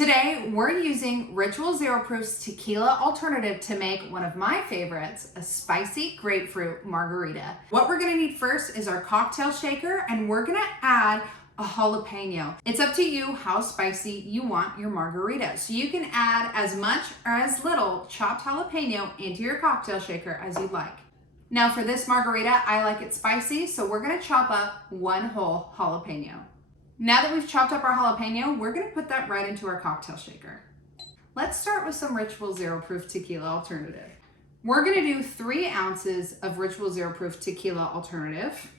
Today, we're using Ritual Zero Proof's tequila alternative to make one of my favorites, a spicy grapefruit margarita. What we're gonna need first is our cocktail shaker, and we're gonna add a jalapeno. It's up to you how spicy you want your margarita. So you can add as much or as little chopped jalapeno into your cocktail shaker as you'd like. Now for this margarita, I like it spicy, so we're gonna chop up one whole jalapeno. Now that we've chopped up our jalapeno, we're gonna put that right into our cocktail shaker. Let's start with some Ritual Zero Proof tequila alternative. We're gonna do 3 ounces of Ritual Zero Proof tequila alternative.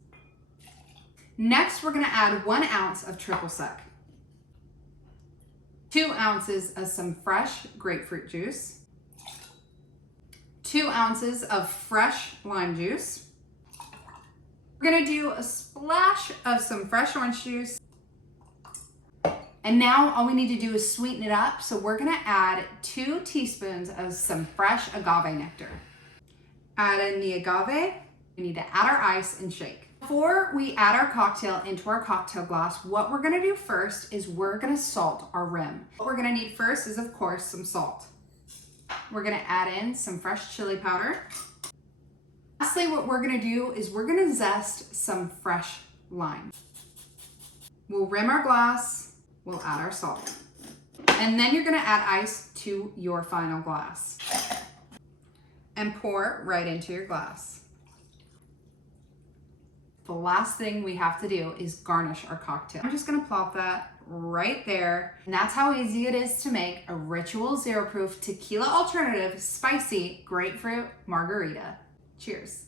Next, we're gonna add 1 ounce of triple sec, 2 ounces of some fresh grapefruit juice, 2 ounces of fresh lime juice. We're gonna do a splash of some fresh orange juice. And now all we need to do is sweeten it up. So we're gonna add 2 teaspoons of some fresh agave nectar. Add in the agave. We need to add our ice and shake. Before we add our cocktail into our cocktail glass, what we're gonna do first is we're gonna salt our rim. What we're gonna need first is, of course, some salt. We're gonna add in some fresh chili powder. Lastly, what we're gonna do is we're gonna zest some fresh lime. We'll rim our glass. We'll add our salt. And then you're gonna add ice to your final glass and pour right into your glass. The last thing we have to do is garnish our cocktail. I'm just gonna plop that right there. And that's how easy it is to make a Ritual Zero Proof tequila alternative spicy grapefruit margarita. Cheers.